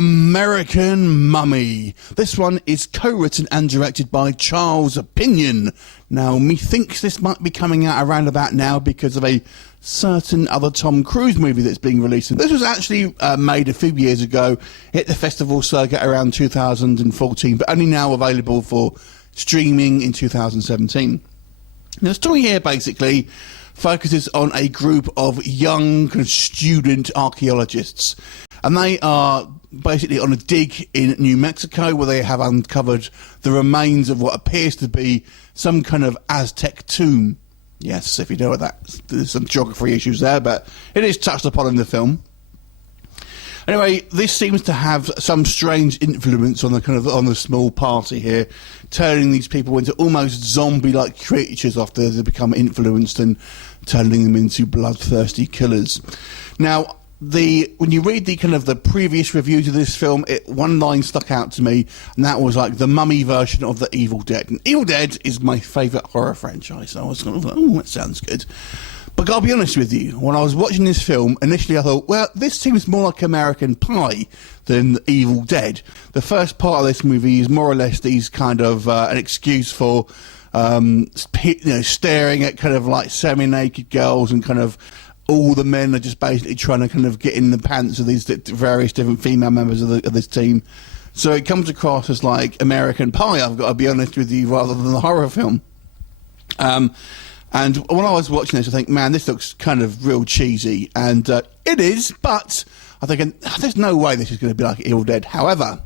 American Mummy. This one is co-written and directed by Charles Pinion. Now, methinks this might be coming out around about now because of a certain other Tom Cruise movie that's being released. This was actually made a few years ago, hit the festival circuit around 2014, but only now available for streaming in 2017. Now, the story here basically focuses on a group of young kind of student archaeologists, and they are basically on a dig in New Mexico where they have uncovered the remains of what appears to be some kind of Aztec tomb. Yes, if you know what that, there's some geography issues there, but it is touched upon in the film. Anyway, this seems to have some strange influence on the kind of on the small party here, turning these people into almost zombie-like creatures after they become influenced and turning them into bloodthirsty killers. Now, when you read the kind of the previous reviews of this film, one line stuck out to me, and that was like the mummy version of the Evil Dead. And Evil Dead is my favourite horror franchise, so I was kind of like, oh, that sounds good. But I'll be honest with you, when I was watching this film, initially I thought, well, this seems more like American Pie than Evil Dead. The first part of this movie is more or less these kind of an excuse for staring at kind of like semi-naked girls, and kind of all the men are just basically trying to kind of get in the pants of these various different female members of this team. So it comes across as like American Pie, I've got to be honest with you, rather than the horror film. And when I was watching this, I think, man, this looks kind of real cheesy. And it is, but I think there's no way this is going to be like Evil Dead. However,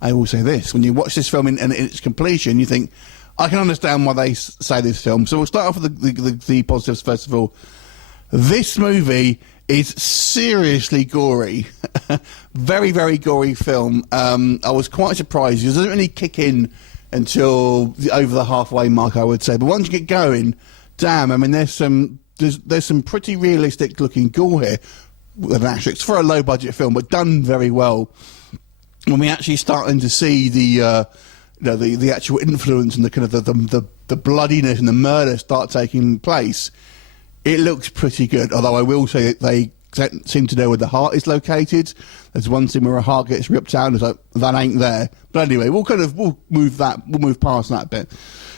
I will say this. When you watch this film in its completion, you think, I can understand why they say this film. So we'll start off with the positives first of all. This movie is seriously gory. Very, very gory film. I was quite surprised. It doesn't really kick in until over the halfway mark, I would say. But once you get going, damn, I mean, there's some pretty realistic looking gore here with an asterisk for a low budget film, but done very well. When we actually starting to see the actual influence and the kind of the bloodiness and the murder start taking place, it looks pretty good. Although I will say that they seem to know where the heart is located. There's one scene where a heart gets ripped out, and it's like, that ain't there. But anyway, we'll move past that bit.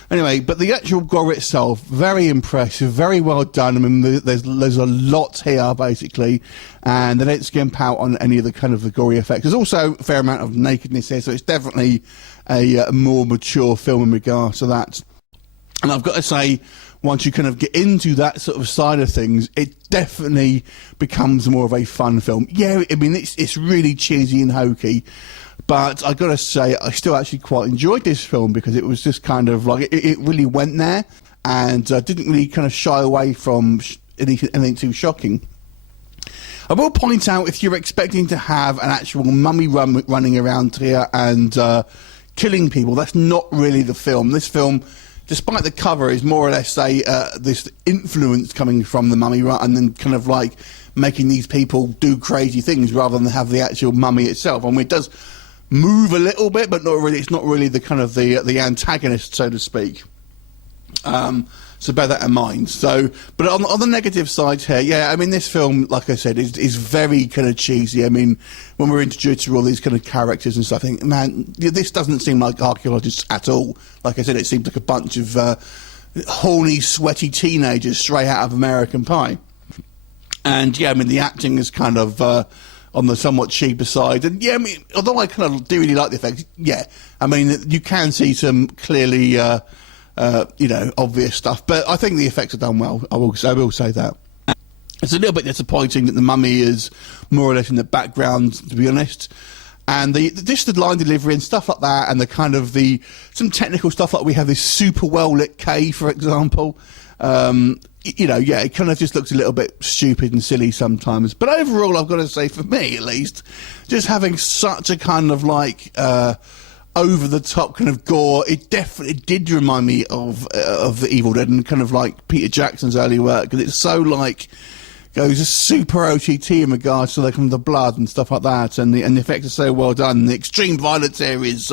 Anyway, but the actual gore itself, very impressive, very well done. I mean, there's a lot here, basically, and they don't skimp out on any of the kind of the gory effects. There's also a fair amount of nakedness here, so it's definitely a more mature film in regards to that. And I've got to say, once you kind of get into that sort of side of things, it definitely becomes more of a fun film. Yeah, I mean, it's really cheesy and hokey, but I got to say, I still actually quite enjoyed this film because it was just kind of like, it really went there, and didn't really kind of shy away from anything too shocking. I will point out, if you're expecting to have an actual mummy running around here and killing people, that's not really the film. This film, despite the cover, is more or less this influence coming from the mummy, and then kind of like making these people do crazy things rather than have the actual mummy itself. I mean, it does move a little bit, but not really. It's not really the kind of the antagonist, so to speak. So bear that in mind. So, but on the negative side here, yeah, I mean, this film, like I said, is very kind of cheesy. I mean, when we're introduced to all these kind of characters and stuff, I think, man, this doesn't seem like archaeologists at all. Like I said, it seems like a bunch of horny, sweaty teenagers straight out of American Pie. And yeah, I mean, the acting is kind of on the somewhat cheaper side. And yeah, I mean, although I kind of do really like the effects, yeah, I mean, you can see some clearly obvious stuff, but I think the effects are done well. I will say that. It's a little bit disappointing that the mummy is more or less in the background, to be honest. And the line delivery and stuff like that, and the kind of some technical stuff, like we have this super well lit cave, for example. It kind of just looks a little bit stupid and silly sometimes. But overall, I've got to say, for me at least, just having such a kind of like over-the-top kind of gore, it definitely did remind me of the Evil Dead and kind of like Peter Jackson's early work, because it's so like goes super OTT in regards to the blood and stuff like that, and the effects are so well done. The extreme violence here is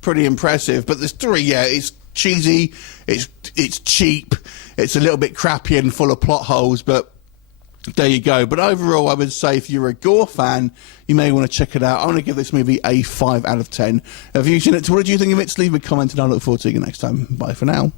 pretty impressive, but the story, yeah, it's cheesy, it's cheap, it's a little bit crappy and full of plot holes, but There you go. But overall, I would say if you're a gore fan, you may want to check it out. I'm going to give this movie a 5 out of 10. Have you seen it? What did you think of it? Leave a comment and I look forward to seeing you next time. Bye for now.